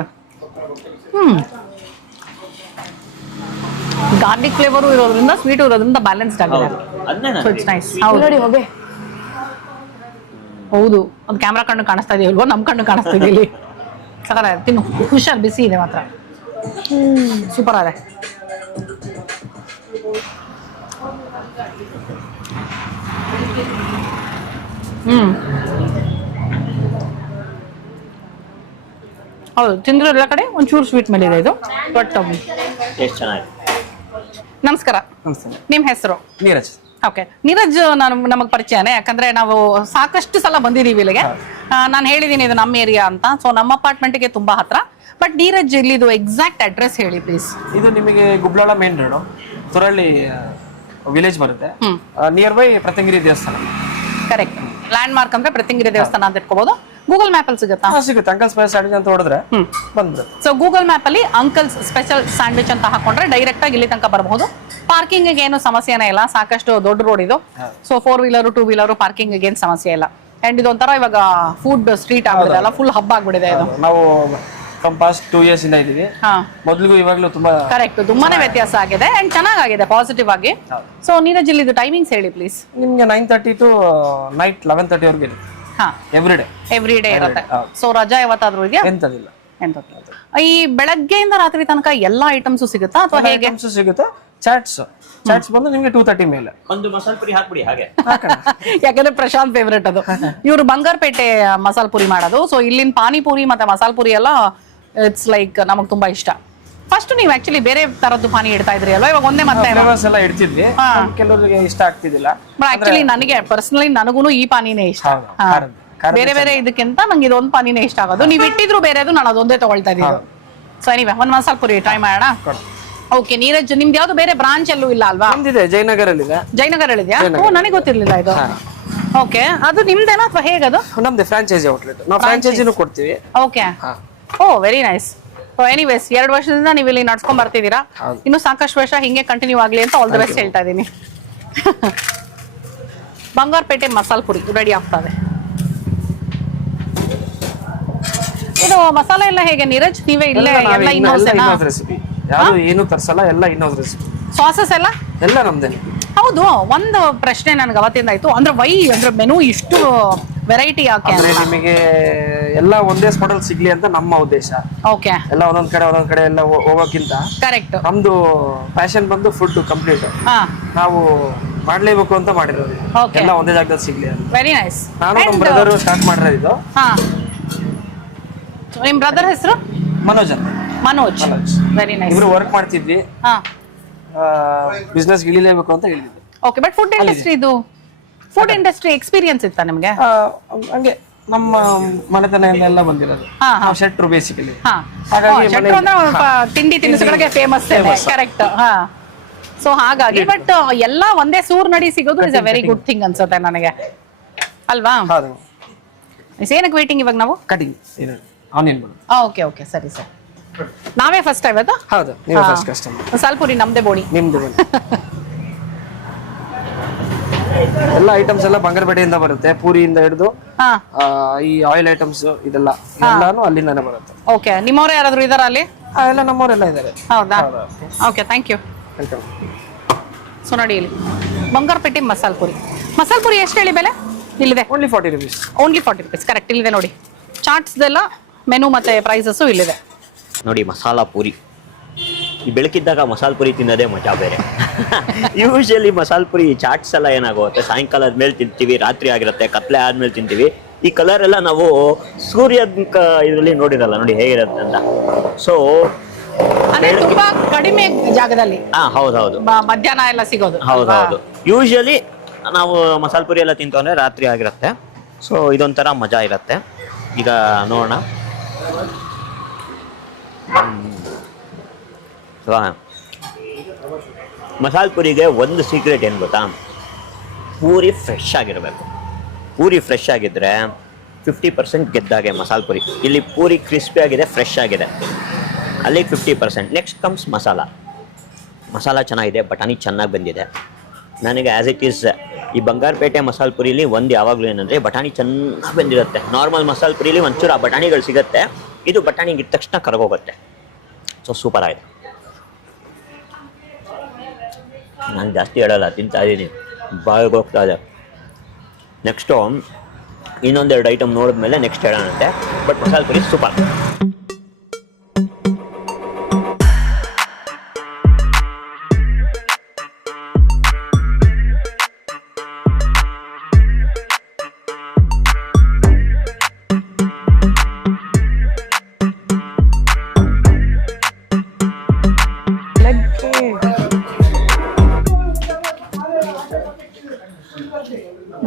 ಗಾರ್ಲಿಕ್ ಫ್ಲೇವರು ಇರೋದ್ರಿಂದ, ಸ್ವೀಟ್ ಇರೋದ್ರಿಂದ ಬ್ಯಾಲೆನ್ಸ್ಡ್ ಆಗಿದೆ. So it's nice. ನೋಡಿ ಹೋಗಿ. ಹೌದು, ಅದು ಕ್ಯಾಮ್ರಾ ಕಣ್ಣು ಕಾಣಿಸ್ತಾ ಇದೆಯಲ್ವೋ? ನಮ್ಮ ಕಣ್ಣು ಕಾಣಿಸ್ತಾ ಇದೆ ಇಲ್ಲಿ. ಸಕಲ ತಿನ್ನು, ಹುಷಾರ್, ಬಿಸಿ ಇದೆ ಮಾತ್ರ. ಸೂಪರ್ ಅದೇ. ಹೌದು, ತಿಂದ್ರೆ ಎಲ್ಲ ಕಡೆ ಒಂಚೂರು ಸ್ವೀಟ್ ಮೇಲೆ ಇದೆ ಇದು. ಬಟ್ ಟೇಸ್ಟ್ ಚೆನ್ನಾಗಿದೆ. ನಮಸ್ಕಾರ, ನಿಮ್ಮ ಹೆಸರು? ನೀರಜ್. ಓಕೆ, ನೀರಜ್ ನಮಗೆ ಪರಿಚಯನೇ, ಯಾಕಂದ್ರೆ ನಾವು ಸಾಕಷ್ಟು ಸಲ ಬಂದಿದ್ದೀವಿ ಇಲ್ಲಿಗೆ. ನಾನು ಹೇಳಿದ್ದೀನಿ ಇದು ನಮ್ಮ ಏರಿಯಾ ಅಂತ, ಸೊ ನಮ್ಮ ಅಪಾರ್ಟ್ಮೆಂಟ್ಗೆ ತುಂಬಾ ಹತ್ರ. ಬಟ್ ನೀರಜ್ ಇಲ್ಲಿದು ಎಕ್ಸಾಕ್ಟ್ ಅಡ್ರೆಸ್ ಹೇಳಿ ಪ್ಲೀಸ್. ಇದು ನಿಮಗೆ ಗುಬ್ಲಾಳ ಮೇನ್ ರೋಡ್, ತುರಳ್ಳಿ ವಿಲೇಜ್ ಬರುತ್ತೆ. ನಿಯರ್ ಬೈ ಪ್ರತಿಂಗಿರಿ ದೇವಸ್ಥಾನ. ಕರೆಕ್ಟ್. ಲ್ಯಾಂಡ್ ಮಾರ್ಕ್ ಅಂದ್ರೆ ಪ್ರತಿಂಗಿರಿ ದೇವಸ್ಥಾನ ಅಂತ ಇಟ್ಕೋಬಹುದು. ಗೂಗಲ್ ಮ್ಯಾಪ್ ಅಲ್ಲಿ ಸಿಗುತ್ತಾ? ಸಿಗುತ್ತೆ. ಅಂಕಲ್ಸ್ ಸ್ಪೆಷಲ್ ಸ್ಯಾಂಡ್ವಿಚ್ ಅಂತ ಹೊಡೆದ್ರೆ ಬಂದ್ಬಿಡುತ್ತೆ. ಸೊ ಗೂಗಲ್ ಮ್ಯಾಪ್ ಅಲ್ಲಿ ಅಂಕಲ್ಸ್ ಸ್ಪೆಷಲ್ ಸ್ಯಾಂಡ್ವಿಚ್ ಅಂತ ಹಾಕೊಂಡ್ರೆ ಡೈರೆಕ್ಟ್ ಆಗಿ ಇಲ್ಲಿ ತನಕ ಬರಬಹುದು. ಪಾರ್ಕಿಂಗ್ ಏನು ಸಮಸ್ಯೆನೇ ಇಲ್ಲ, ಸಾಕಷ್ಟು ದೊಡ್ಡ ರೋಡ್ ಇದು. ಸೊ 4 ವೀಲರ್ 2 ವೀಲರ್ ಪಾರ್ಕಿಂಗ್ ಏನು ಸಮಸ್ಯೆ ಇಲ್ಲ. ಅಂಡ್ ಇದೊಂಥರ ಇವಾಗ ಫುಡ್ ಸ್ಟ್ರೀಟ್ ಆಗ್ಬಿಡಿದೆ ಅಲ್ಲ, ಫುಲ್ ಹಬ್ಬ ಆಗ್ಬಿಡಿದೆ ಇದು. ನಾವು ಫ್ರಮ್ ಪಾಸ್ಟ್ 2 years ಇಂದ ಇದ್ದೀವಿ. ಮೊದಲಿಗೂ ಇವಾಗಲೂ ತುಂಬಾ ಕರೆಕ್ಟ್, ತುಂಬಾನೇ ವ್ಯತ್ಯಾಸ ಆಗಿದೆ ಅಂಡ್ ಚೆನ್ನಾಗಿದೆ ಪಾಸಿಟಿವ್ ಆಗಿ. ಸೊ ನೀರಜ್ ಇದು ಟೈಮಿಂಗ್ಸ್ ಹೇಳಿ ಪ್ಲೀಸ್. ನಿಮ್ಗೆ 9:30 to ನೈಟ್ 11:30 ವರೆಗೆ ಇರುತ್ತೆ. ಎವ್ರಿ ಡೇ ಇರುತ್ತೆ. ಸೊ ರಜಾ ಯಾವತ್ತಾದ್ರೂ ಇದೆಯಾ? ಎಂತದಿಲ್ಲ. ಈ ಬೆಳಗ್ಗೆಯಿಂದ ರಾತ್ರಿ ತನಕ ಎಲ್ಲಾ ಐಟಮ್ಸ್ ಸಿಗುತ್ತಾ ಅಥವಾ ಹೇಗೆ? ಸಿಗುತ್ತೆ. ಚಾಟ್ಸ್ ಬಂದು ನಿಮ್ಗೆ 2:30 ಮೇಲೆ. ಒಂದು ಮಸಾಲ ಪುರಿ ಹಾಕ್ಬಿಡಿ ಹಾಗೆ. ಯಾಕಂದ್ರೆ ಪ್ರಶಾಂತ್ ಫೇವ್ರೇಟ್ ಅದು. ಇವರು ಬಂಗಾರಪೇಟೆ ಮಸಾಲ ಪುರಿ ಮಾಡೋದು. ಸೊ ಇಲ್ಲಿನ ಪಾನಿಪುರಿ ಮತ್ತೆ ಮಸಾಲ ಪುರಿ ಎಲ್ಲ ಇಟ್ಸ್ ಲೈಕ್ ನಮಗ್ ತುಂಬಾ ಇಷ್ಟ. ಫಸ್ಟ್ ನೀವು ಆಕ್ಚುಲಿ ಬೇರೆ ತರದ್ದು ಪಾನಿ ಇಡ್ತಾ ಇದ್ರಿ ಅಲ್ವಾ, ಇವಾಗ ಒಂದೇ ಮತ್ತೆ ಫ್ಲೇವರ್ಸ್ ಎಲ್ಲ ಇಡ್ತಿದ್ವಿ. ಕೆಲವರಿಗೆ ಇಷ್ಟ ಆಗ್ತಿದ್ದಿಲ್ಲ. ಆಕ್ಚುಲಿ ನನಗೆ ಪರ್ಸನಲಿ ನನಗೂ ಈ ಪಾನಿನೇ ಇಷ್ಟ. ಬೇರೆ ಬೇರೆ ಇದಕ್ಕಿಂತ ನಂಗೆ ಇದೊಂದು ಪಾನಿನೇ ಇಷ್ಟ ಆಗೋದು. ನೀವು ಇಟ್ಟಿದ್ರು ಬೇರೆದು, ನಾನು ಅದೊಂದೇ ತಗೊಳ್ತಾ ಇದ್ದೀನಿ. ಸೊ ಎನಿವೆ ಒಂದ್ ಮಸಾಲ ಪುರಿ ಟ್ರೈ ಮಾಡೋಣ. ಓಕೆ ನೀರಜ್, ನಿಮ್ದು ಯಾವ್ದು ಬೇರೆ ಬ್ರಾಂಚ್ ಎಲ್ಲೂ ಇಲ್ಲ ಅಲ್ವಾ? ನಮ್ದಿದೆ, ಜಯನಗರಲ್ಲಿ ಇದೆ. ಜಯನಗರಲ್ಲಿ ಇದೆಯಾ? ಓ, ನನಗೆ ಗೊತ್ತಿರ್ಲಿಲ್ಲ ಇದು. ಓಕೆ, ಅದು ನಿಮ್ದೇನಾ ಅಥವಾ ಹೇಗದು? ನಮ್ದು ಫ್ರಾಂಚೈಸಿ ಔಟ್ಲೆಟ್. ನಾವು ಫ್ರಾಂಚೈಸಿನೂ ಕೊಡ್ತೀವಿ. ಓಕೆ, ಓ ವೆರಿ ನೈಸ್. ಸೊ ಎನಿವೇಸ್ 2 ವರ್ಷದಿಂದ ನೀವು ಇಲ್ಲಿ ನಡ್ಸ್ಕೊಂಡ್ ಬರ್ತಿದ್ದೀರಾ. ಇನ್ನು ಸಾಕಷ್ಟು ವರ್ಷ ಹಿಂಗೆ ಕಂಟಿನ್ಯೂ ಆಗ್ಲಿ ಅಂತ ಆಲ್ ದ ಬೆಸ್ಟ್ ಹೇಳ್ತಾ ಇದ್ದೀನಿ. ಬಂಗಾರಪೇಟೆ ಮಸಾಲ ಪುರಿ ರೆಡಿ ಆಗ್ತದೆ. ಇದು ಮಸಾಲೆ ಎಲ್ಲ ಹೇಗೆ ನೀರಜ್? ನೀವೇ ಇಲ್ಲೇ ಎಲ್ಲ ಇನ್ನೋಸ್ ರೆಸಿಪಿ, ಯಾವುದು ಏನು ತರ್ಸಲ್ಲ, ಎಲ್ಲ ಇನ್ನೋಸ್ ರೆಸಿಪಿ. ಸಾಸಸ್ ಎಲ್ಲ ನಮ್ದೇ. ಹೌದು, ಒಂದು ಪ್ರಶ್ನೆ ನನ್ಗೆ ಅವತ್ತಿಂದ ಆಯ್ತು, ಅಂದ್ರೆ ಅಂದ್ರೆ ಮೆನು ಇಷ್ಟು ವೆರೈಟಿ ಯಾಕೆ? ನಿಮಗೆ ಎಲ್ಲ ಒಂದೇ ಸ್ಪಾಟ್ ಅಲ್ಲಿ ಸಿಗ್ಲಿ ಅಂತ ನಮ್ಮ ಉದ್ದೇಶ. ಓಕೆ, ಎಲ್ಲ ಒಂದೊಂದ್ ಕಡೆ ಎಲ್ಲ ಹೋಗೋಕ್ಕಿಂತ ಕರೆಕ್ಟ್ ನಮ್ದು ಪ್ಯಾಷನ್ ಬಂದು ಫುಡ್ ಕಂಪ್ಲೀಟ್. ನಾವು ಮಾಡ್ಲೇಬೇಕು ಅಂತ ಮಾಡಿರೋದು, ಎಲ್ಲ ಒಂದೇ ಜಾಗದಲ್ಲಿ ಸಿಗ್ಲಿ ಅಂತ. Very nice. ನಾನು ನಮ್ಮ ಬ್ರದರ್ ಸ್ಟಾರ್ಟ್ ಮಾಡಿರೋದು. ನಿಮ್ ಬ್ರದರ್ ಹೆಸರು? ಮನೋಜ್. Very nice. ಇಬ್ರು ವರ್ಕ್ ಮಾಡ್ತಿದ್ವಿ, ಬಿಸ್ನೆಸ್ ಇಳಿಲೇಬೇಕು ಅಂತ ಹೇಳಿದ್ವಿ. Okay, but food industry experience ಇತ್ತಾ ನಿಮ್ಗೆ? ಹಂಗೆ ನಮ್ಮ ಮನೆತನದಿಂದ ಎಲ್ಲ ಬಂದಿರೋದು. ಶೆಟ್ರು ಬೇಸಿಕಲಿ. ತಿಂಡಿ ತಿನಿಸುಗಳಿಗೆ ಫೇಮಸ್. ಕರೆಕ್ಟ್. ಸೊ ಹಾಗಾಗಿ ಬಟ್ ಎಲ್ಲ ಒಂದೇ ಸೂರ್ ನಡಿ ಸಿಗೋದು is a very good thing ಅನ್ಸುತ್ತೆ ನನಗೆ, ಅಲ್ವಾ? ಏನಕ್ಕೆ ವೇಟಿಂಗ್ ಇವಾಗ ನಾವು? Cutting onion. ಓಕೆ ಓಕೆ, ಸರಿ ಸರಿ. ನಾವೇ ಫಸ್ಟ್ ಇವತ್ತು? ಹೌದು, ನೀವು ಫಸ್ಟ್ ಕಸ್ಟಮರ್. ಮಸಾಲ ಪುರಿ ನಮ್ದೇ ಬೋಡಿ. ನಿಮ್ದು ಎಲ್ಲ ಐಟಮ್ಸ್ ಎಲ್ಲ ಬಂಗಾರಪೇಟೆಯಿಂದ ಬರುತ್ತೆ. ಪೂರಿಯಿಂದ ಹಿಡಿದು ಈ ಆಯಿಲ್ ಐಟಮ್ಸ್ ಇದೆಲ್ಲ ಎಲ್ಲಾನು ಅಲ್ಲಿಂದಾನೆ ಬರುತ್ತೆ. ಓಕೆ, ನಿಮ್ಮವರೇ ಯಾರಾದ್ರೂ ಇದಾರ ಅಲ್ಲಿ? ಎಲ್ಲ ನಮ್ಮವರೆಲ್ಲ ಇದ್ದಾರೆ. ಹೌದಾ? Okay, thank you. ಸೊ ನೋಡಿ, ಇಲ್ಲಿ ಬಂಗಾರಪೇಟೆ ಮಸಾಲ ಪುರಿ ಎಷ್ಟು ಹೇಳಿ ಬೆಲೆ? ಇಲ್ಲಿದೆ only 40 rupees. Only 40 rupees. Correct, ಇಲ್ಲಿದೆ ನೋಡಿ. ಚಾಟ್ಸ್ದೆಲ್ಲ ಮೆನು ಮತ್ತೆ ಪ್ರೈಸಸ್ಸು ಇಲ್ಲಿದೆ ನೋಡಿ. ಮಸಾಲ ಪೂರಿ ಈ ಬೆಳಕಿದ್ದಾಗ ಮಸಾಲ ಪುರಿ ತಿನ್ನೋದೇ ಮಜಾ ಬೇರೆ. ಯೂಶಲಿ ಮಸಾಲ ಪುರಿ ಚಾಟ್ಸ್ ಎಲ್ಲ ಏನಾಗುತ್ತೆ, ಸಾಯಂಕಾಲ ಆದ್ಮೇಲೆ ತಿಂತೀವಿ, ರಾತ್ರಿ ಆಗಿರುತ್ತೆ, ಕತ್ಲೆ ಆದ್ಮೇಲೆ ತಿಂತೀವಿ. ಈ ಕಲರ್ ಎಲ್ಲ ನಾವು ಸೂರ್ಯದ ಇದರಲ್ಲಿ ನೋಡಿರಲ್ಲ, ನೋಡಿ ಹೇಗಿರುತ್ತೆ ಅಂತ. ಸೊ ತುಂಬಾ ಕಡಿಮೆ ಜಾಗದಲ್ಲಿ. ಹೌದೌದು, ಮಧ್ಯಾಹ್ನ ಎಲ್ಲ ಸಿಗೋದು. ಹೌದೌದು. ಯೂಶಲಿ ನಾವು ಮಸಾಲ ಪುರಿ ಎಲ್ಲ ತಿಂತು ಅಂದ್ರೆ ರಾತ್ರಿ ಆಗಿರುತ್ತೆ. ಸೊ ಇದೊಂಥರ ಮಜಾ ಇರುತ್ತೆ. ಈಗ ನೋಡೋಣ. ಮಸಾಲ ಪುರಿಗೆ ಒಂದು ಸೀಕ್ರೆಟ್ ಏನು ಗೊತ್ತಾ? ಪೂರಿ ಫ್ರೆಶ್ ಆಗಿರಬೇಕು. ಪೂರಿ ಫ್ರೆಶ್ ಆಗಿದ್ರೆ 50% ಗೆದ್ದಾಗೆ ಮಸಾಲ ಪುರಿ. ಇಲ್ಲಿ ಪೂರಿ ಕ್ರಿಸ್ಪಿ ಆಗಿದೆ, ಫ್ರೆಶ್ ಆಗಿದೆ, ಅಲ್ಲಿಗೆ 50%. ನೆಕ್ಸ್ಟ್ ಕಮ್ಸ್ ಮಸಾಲ ಚೆನ್ನಾಗಿದೆ, ಬಟಾಣಿ ಚೆನ್ನಾಗಿ ಬಂದಿದೆ. ನನಗೆ ಆ್ಯಸ್ ಇಟ್ ಈಸ್ ಈ ಬಂಗಾರಪೇಟೆ ಮಸಾಲ ಪುರಿಲಿ ಒಂದು ಯಾವಾಗಲೂ ಏನಂದರೆ ಬಟಾಣಿ ಚೆನ್ನಾಗಿ ಬಂದಿರುತ್ತೆ. ನಾರ್ಮಲ್ ಮಸಾಲ ಪುರಿಲಿ ಒಂಚೂರು ಆ ಬಟಾಣಿಗಳು ಸಿಗುತ್ತೆ, ಇದು ಬಟಾಣಿಗೆ ಇದ್ದ ತಕ್ಷಣ ಕರಗೋಗುತ್ತೆ. ಸೊ ಸೂಪರ್ ಆಗಿದೆ. ನಾನು ಜಾಸ್ತಿ ಹೇಳಲ್ಲ, ತಿಂತಾ ಇದ್ದೀನಿ, ಬಾಯಿಗೆ ಹೋಗ್ತಾ ಇದೆ. ನೆಕ್ಸ್ಟು ಇನ್ನೊಂದೆರಡು ಐಟಮ್ ನೋಡಿದ್ಮೇಲೆ ನೆಕ್ಸ್ಟ್ ಹೇಳೋಣಂತೆ. But masala puri super.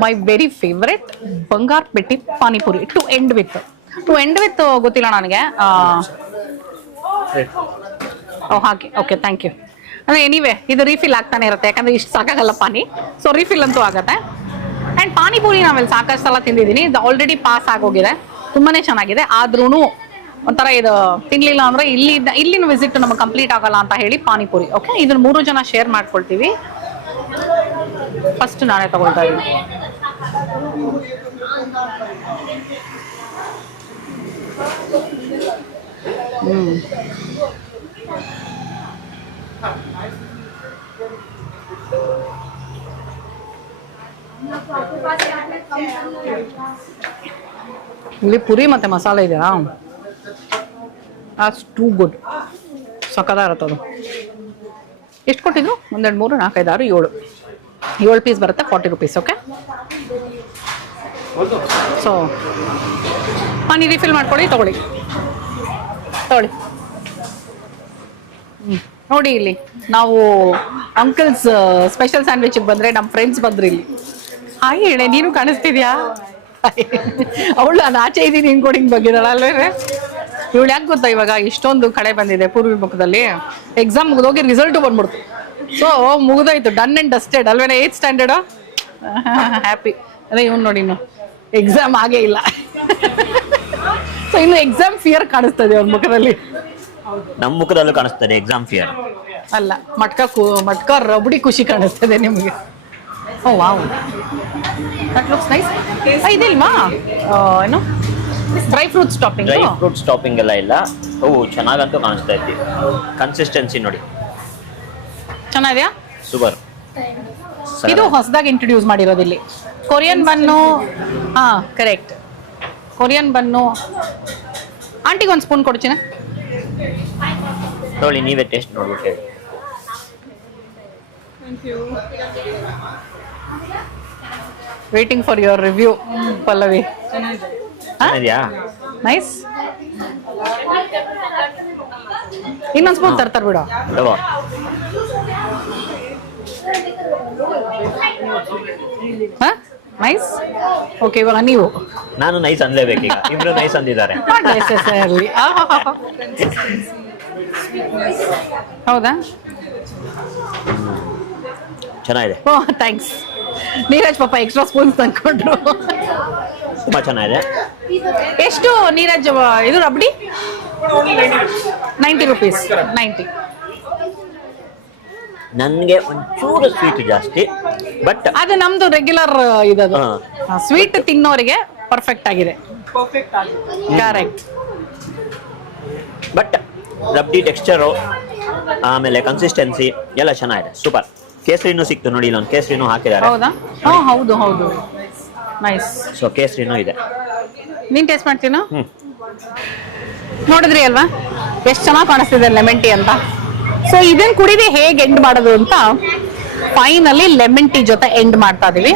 My very favourite Bangarpet panipuri to end with ಗೊತ್ತಿಲ್ಲ ನನಗೆ. ಹಾಗೆ ಓಕೆ, ಥ್ಯಾಂಕ್ ಯು. ಅಂದ್ರೆ ಎನಿವೆ ಇದು ರೀಫಿಲ್ ಆಗ್ತಾನೆ ಇರುತ್ತೆ, ಯಾಕಂದ್ರೆ ಇಷ್ಟು ಸಾಕಾಗಲ್ಲ ಪಾನಿ, ಸೊ ರೀಫಿಲ್ ಅಂತೂ ಆಗತ್ತೆ. ಅಂಡ್ ಪಾನಿಪುರಿ ನಾವೆಲ್ಲಿ ಸಾಕಷ್ಟು ಸಲ ತಿಂದಿದ್ದೀನಿ, ಇದು ಆಲ್ರೆಡಿ ಪಾಸ್ ಆಗೋಗಿದೆ, ತುಂಬಾನೇ ಚೆನ್ನಾಗಿದೆ. ಆದ್ರೂ ಒಂಥರ ಇದು ತಿನ್ಲಿಲ್ಲ ಅಂದ್ರೆ ಇಲ್ಲಿನ ವಿಸಿಟ್ ನಮಗೆ ಕಂಪ್ಲೀಟ್ ಆಗಲ್ಲ ಅಂತ ಹೇಳಿ ಪಾನಿಪುರಿ. ಓಕೆ, ಇದನ್ನ 3 ಜನ ಶೇರ್ ಮಾಡ್ಕೊಳ್ತೀವಿ. ಫಸ್ಟ್ ನಾನೇ ತಗೊಳ್ತಾ ಇದ್ದೀನಿ. ಇಲ್ಲಿ ಪುರಿ ಮತ್ತೆ ಮಸಾಲೆ ಇದೆಯಾ, that's too good. ಸಕ್ಕತ್ತಾಗಿರುತ್ತೆ ಅದು. ಎಷ್ಟು ಕೊಟ್ಟಿದ್ರು? 1 2 3 4 5 6 7 ಪೀಸ್ ಬರುತ್ತೆ, 40 rupees. ಓಕೆ, ಸೊ ಪಾನಿ ರೀಫಿಲ್ ಮಾಡ್ಕೊಳ್ಳಿ, ತಗೊಳ್ಳಿ. ನೋಡಿ ಇಲ್ಲಿ ನಾವು ಅಂಕಲ್ಸ್ ಸ್ಪೆಷಲ್ ಸ್ಯಾಂಡ್ವಿಚ್ ಬಂದ್ರೆ ನಮ್ಮ ಫ್ರೆಂಡ್ಸ್ ಬಂದ್ರು ಇಲ್ಲಿ. ಹಾಗೆ ಹೇಳಿ, ನೀನು ಕಾಣಿಸ್ತಿದ್ಯಾ? ಅವಳು ನಾನು ಆಚೆ ಇದ್ದೀನಿ ಇನ್ಕೋಡಿಂಗ್ ಬಗ್ಗಿದಾಳ ಅಲ್ವೇ. ಇವಳು ಯಾಕೆ ಗೊತ್ತಾ, ಇವಾಗ ಇಷ್ಟೊಂದು ಕಡೆ ಬಂದಿದೆ ಪೂರ್ವಿ ಮುಖದಲ್ಲಿ, ಎಕ್ಸಾಮ್ ಮುಗಿದೋಗಿ ರಿಸಲ್ಟು ಬಂದ್ಬಿಡ್ತು. ಸೊ ಮುಗಿದೋಯ್ತು, ಡನ್ ಅಂಡ್ ಡಸ್ಟೆಡ್ ಅಲ್ವೇನೆ. 8th standard happy. ಅದೇ ಇವ್ನು ನೋಡಿ, ಇನ್ನು ಎಕ್ಸಾಮ್ ಆಗೇ ಇಲ್ಲ. ಸೊ ಇನ್ನು ಎಕ್ಸಾಮ್ ಫಿಯರ್ ಕಾಣಿಸ್ತದೆ ಅವ್ರ ಮುಖದಲ್ಲಿ. ನಮ್ಮ ಮುಖದಲ್ಲೂ ಕಾಣಿಸ್ತದೆ ಎಕ್ಸಾಮ್ ಫಿಯರ್. ಅಲ್ಲ, ಮಟ್ಕ ರಬಡಿ ಖುಷಿ ಕಾಣಿಸ್ತದೆ ನಿಮಗೆ. ಓ ವಾವ್, ದಟ್ ಲುಕ್ಸ್ ನೈಸ್. ಇದಿಲ್ವಾ ಏನು ಡ್ರೈ ಫ್ರೂಟ್ಸ್ ಟಾಪಿಂಗ್ ಎಲ್ಲ ಇಲ್ಲ. ಅವು ಚೆನ್ನಾಗಂತೂ ಕಾಣಿಸ್ತಾ ಇದ್ದಿ. ಕನ್ಸಿಸ್ಟೆನ್ಸಿ ನೋಡಿ, ಚೆನ್ನಾಗಿದೆಯಾ? ಸೂಪರ್. ಇದು ಹೊಸದಾಗಿ ಇಂಟ್ರೊಡ್ಯೂಸ್ ಮಾಡಿರೋದು ಇಲ್ಲಿ. ಕೊರಿಯನ್ ಬನ್ನು, ಹಾ ಕರೆಕ್ಟ್, ಕೊರಿಯನ್ ಬನ್ನು. ಆಂಟಿಗೆ ಒಂದು ಸ್ಪೂನ್ ಕೊಡ್ತೀನಿ. ನೋಡಿ, ನೀವೇ ಟೇಸ್ಟ್ ನೋಡ್ಬಿಟ್ಟು ಹೇಳಿ. Waiting for your review Pallavi. ಚೆನ್ನಾಗಿದೆಯಾ? ನೈಸ್. ಇನ್ನೊಂದು ಸ್ಪೂನ್ ತರ್ತಾರೆ ಬಿಡು. ನೈಸ್. ಓಕೆ, ಇವಾಗ ನೀವು. ನಾನು ನೈಸ್ ಅನ್ಲೇಬೇಕೀಗ, ಇಬ್ರು ನೈಸ್ ಅಂದಿದ್ದಾರೆ. ಹೌದಾ? ಚೆನ್ನಾಗಿದೆ. ಓ ಥ್ಯಾಂಕ್ಸ್. ನೀರಜ್ ಪಾಪ ಎಕ್ಸ್ಟ್ರಾ ಸ್ಪೂನ್ಸ್ ತಂದ್ಕೊಂಡ್ರು. ತುಂಬಾ ಚೆನ್ನಾಗಿದೆ. ಎಷ್ಟು ನೀರಜ್ ಇದು ರಬಡಿ? 90 rupees. 90. ನನಗೆ ಒಂಚೂರು ಸ್ವೀಟ್ ಜಾಸ್ತಿ, ಬಟ್ ಅದು ನಮ್ದು ರೆಗ್ಯುಲರ್ ಇದದು. ಸ್ವೀಟ್ ತಿನ್ನೋರಿಗೆ ಪರ್ಫೆಕ್ಟ್ ಆಗಿದೆ. ಕರೆಕ್ಟ್. ಬಟ್ ರಬ್ಡಿ ಟೆಕ್ಸ್ಚರು, ಆಮೇಲೆ ಕನ್ಸಿಸ್ಟೆನ್ಸಿ ಎಲ್ಲ ಚೆನ್ನಾಗಿದೆ. ಸೂಪರ್. ಕೇಸರಿನೂ ಸಿಕ್ತು ನೋಡಿ, ಇಲ್ಲೊಂದು ಕೇಸರಿನೂ ಹಾಕಿದ್ದಾರೆ. ಹೌದಾ? ಹೌದು ನೈಸ್. ಸೊ ಕೇಸರಿನೂ ಇದೆ. ನೀನ್ ಟೇಸ್ಟ್ ಮಾಡ್ತೀನೋ? ನೋಡಿದ್ರಿ ಅಲ್ವಾ ಎಷ್ಟು ಚೆನ್ನಾಗಿ ಕಾಣಿಸ್ತಿದೆ ಲೆಮನ್ ಟೀ ಅಂತ. ಸೊ ಇದನ್ನ ಕುಡಿದು ಹೇಗೆ ಎಂಡ್ ಮಾಡೋದು ಅಂತ ಫೈನಲಿ ಲೆಮನ್ ಟೀ ಜೊತೆ ಎಂಡ್ ಮಾಡ್ತಾ ಇದೀವಿ.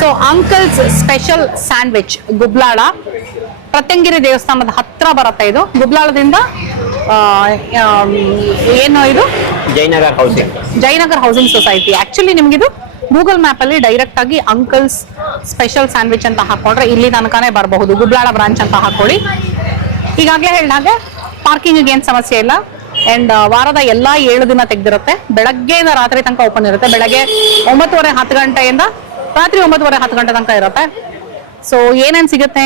So uncle's special sandwich, Gubbalala, Pratyangira ದೇವಸ್ಥಾನದ ಹತ್ರ ಬರುತ್ತೆ ಇದು. ಗುಬ್ಲಾಳದಿಂದ ಏನು ಇದು? Jayanagar housing society. ಆಕ್ಚುಲಿ ನಿಮ್ಗಿದು ಗೂಗಲ್ ಮ್ಯಾಪ್ ಅಲ್ಲಿ ಡೈರೆಕ್ಟ್ ಆಗಿ ಅಂಕಲ್ಸ್ ಸ್ಪೆಷಲ್ ಸ್ಯಾಂಡ್ವಿಚ್ ಅಂತ ಹಾಕೊಂಡ್ರೆ ಇಲ್ಲಿ ತನಕನೇ ಬರಬಹುದು. ಗುಬ್ಲಾಳ ಬ್ರಾಂಚ್ ಅಂತ ಹಾಕೊಳ್ಳಿ. ಈಗಾಗಲೇ ಹೇಳಿದ ಹಾಗೆ ಪಾರ್ಕಿಂಗ್ ಏನ್ ಸಮಸ್ಯೆ ಇಲ್ಲ. ಅಂಡ್ ವಾರದ ಎಲ್ಲಾ 7 ದಿನ ತೆಗ್ದಿರುತ್ತೆ. ಬೆಳಗ್ಗೆಯಿಂದ ರಾತ್ರಿ ತನಕ ಓಪನ್ ಇರುತ್ತೆ. ಬೆಳಗ್ಗೆ 9:30 10 ಗಂಟೆಯಿಂದ ರಾತ್ರಿ 9:30 10 ಗಂಟೆ ತನಕ ಇರುತ್ತೆ. ಸೊ ಏನೇನ್ ಸಿಗುತ್ತೆ,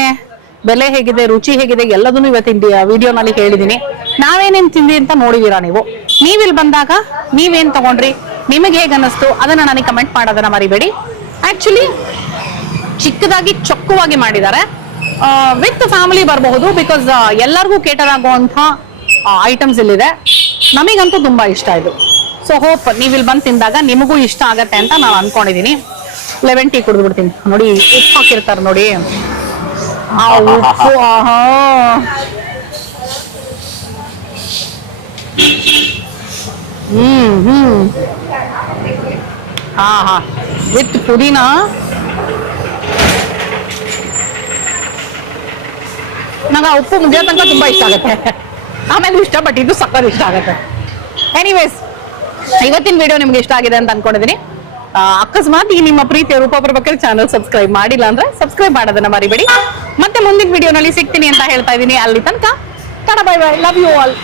ಬೆಲೆ ಹೇಗಿದೆ, ರುಚಿ ಹೇಗಿದೆ ಎಲ್ಲದನ್ನು ಇವತ್ತಿನ ವಿಡಿಯೋನಲ್ಲಿ ಹೇಳಿದೀನಿ. ನಾವೇನೇನ್ ತಿಂದಿ ಅಂತ ನೋಡಿದೀರಾ ನೀವು. ನೀವಿಲ್ಲಿ ಬಂದಾಗ ನೀವೇನ್ ತಗೊಂಡ್ರಿ, ನಿಮಗೆ ಹೇಗೆ ಅನ್ನಿಸ್ತು ಅದನ್ನ ನನಗೆ ಕಮೆಂಟ್ ಮಾಡೋದನ್ನ ಮರಿಬೇಡಿ. ಆಕ್ಚುಲಿ ಚಿಕ್ಕದಾಗಿ ಚೊಕ್ಕವಾಗಿ ಮಾಡಿದ್ದಾರೆ. ವಿತ್ ಫ್ಯಾಮಿಲಿ ಬರಬಹುದು, ಬಿಕಾಸ್ ಎಲ್ಲರಿಗೂ ಕೇಟರ್ ಆಗುವಂತ ಐಟಮ್ಸ್ ಇಲ್ಲಿದೆ. ನಮಗಂತೂ ತುಂಬಾ ಇಷ್ಟ ಇದು. ಸೊ ಹೋಪ್ ನೀವಿಲ್ಲಿ ಬಂದು ತಿಂದಾಗ ನಿಮಗೂ ಇಷ್ಟ ಆಗತ್ತೆ ಅಂತ ನಾನು ಅನ್ಕೊಂಡಿದೀನಿ. ಲೆಮನ್ ಟೀ ಕುಡಿದು ಬಿಡ್ತೀನಿ. ನೋಡಿ ಉಪ್ಪು ಹಾಕಿರ್ತಾರೆ ನೋಡಿ, ಆ ಉಪ್ಪು. ಆಹಾ, ಹಾ ವಿತ್ ಪುದೀನ. ನಂಗೆ ಆ ಉಪ್ಪು ಮುಗಿಯೋ ತನಕ ತುಂಬಾ ಇಷ್ಟ ಆಗುತ್ತೆ. ಆಮೇಲೆ ಇಷ್ಟ, ಬಟ್ ಇದು ಸಕ್ಕತ್ ಇಷ್ಟ ಆಗುತ್ತೆ. ಎನಿವೇಸ್, ಇವತ್ತಿನ ವಿಡಿಯೋ ನಿಮ್ಗೆ ಇಷ್ಟ ಆಗಿದೆ ಅಂತ ಅನ್ಕೊಂಡಿದ್ದೀನಿ. ಅಕಸ್ಮಾತ್ ಈ ನಿಮ್ಮ ಪ್ರೀತಿಯ ರೂಪ ಪ್ರಭಾಕರ್ ಚಾನಲ್ ಸಬ್ಸ್ಕ್ರೈಬ್ ಮಾಡಿಲ್ಲ ಅಂದ್ರೆ ಸಬ್ಸ್ಕ್ರೈಬ್ ಮಾಡೋದನ್ನ ಮರಿಬೇಡಿ. ಮತ್ತೆ ಮುಂದಿನ ವಿಡಿಯೋನಲ್ಲಿ ಸಿಗ್ತೀನಿ ಅಂತ ಹೇಳ್ತಾ ಇದ್ದೀನಿ. ಅಲ್ಲಿ ತನಕ tata bye bye, love you all.